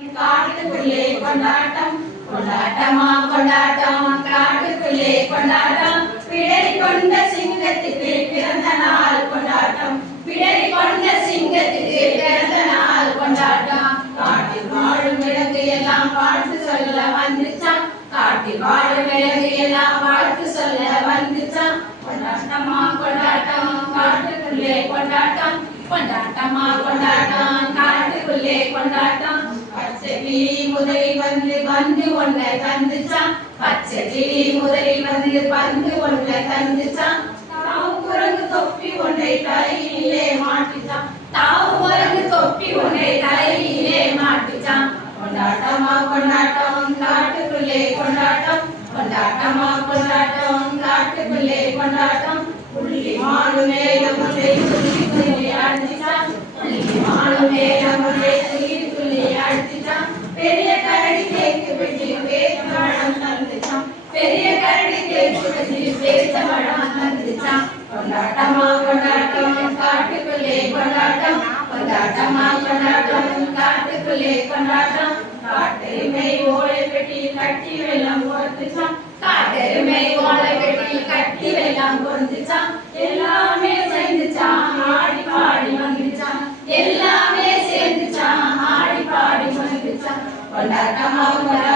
காட்டுக்குள்ளே கொண்டாட்டம் கொண்டாட்டமா கொண்டாட்டம் காட்டுக்குள்ளே கொண்டாட்டம். பிடரி கொண்ட சிங்கத்துக்கு பிறந்த நாள் கொண்டாட்டம். பிடரி கொண்ட சிங்கத்துக்கு பிறந்த நாள் கொண்டாட்டம். காட்டில் வாழும் விலங்கு எல்லாம் வாழ்த்து சொல்ல வந்துச்சான் காட்டில் வாழும் விலங்கு எல்லாம் வாழ்த்து சொல்ல வந்துச்சான் கொண்டாட்டமா கொண்டாட்டம் காட்டுக்குள்ளே கொண்டாட்டம். கொண்டாட்டமா கொண்டாட்டம் கிளி முதலில் வந்து வந்து ஒன்றை தந்துச்சான் பச்சை கிளி முதலில் வந்து வந்து ஒன்றை தந்துச்சான் தாவு குரங்கு தொப்பி ஒன்றை தலையிலே மாட்டிச்சான் தாவு குரங்கு தொப்பி ஒன்றை தலையிலே மாட்டிச்சான் கொண்டாட்டமா கொண்டாட்டம் காட்டுக்குள்ளே கொண்டாட்டம். கொண்டாட்டமா கொண்டாட்டம் காட்டுக்குள்ளே கொண்டாட்டம். புள்ளி மாடு மேலும் ஒன்றை கொண்டாட்டமா கொண்டாட்டம் காட்டுக்குள்ளே கொண்டாட்டம் கொண்டாட்டமா கொண்டாட்டம் காட்டுக்குள்ளே கொண்டாட்டம் காட்டெருமை ஓலை பெட்டி கட்டி வெள்ளம் கொடுத்துச்சான் காட்டெருமை ஓலை பெட்டி கட்டி வெள்ளம் கொடுத்துச்சான் எல்லாமே சேர்ந்துச்சான் ஆடி பாடி வந்துச்சான் எல்லாமே சேர்ந்துச்சான் ஆடி பாடி வந்துச்சான் கொண்டாட்டமா கொண்டாட்டம்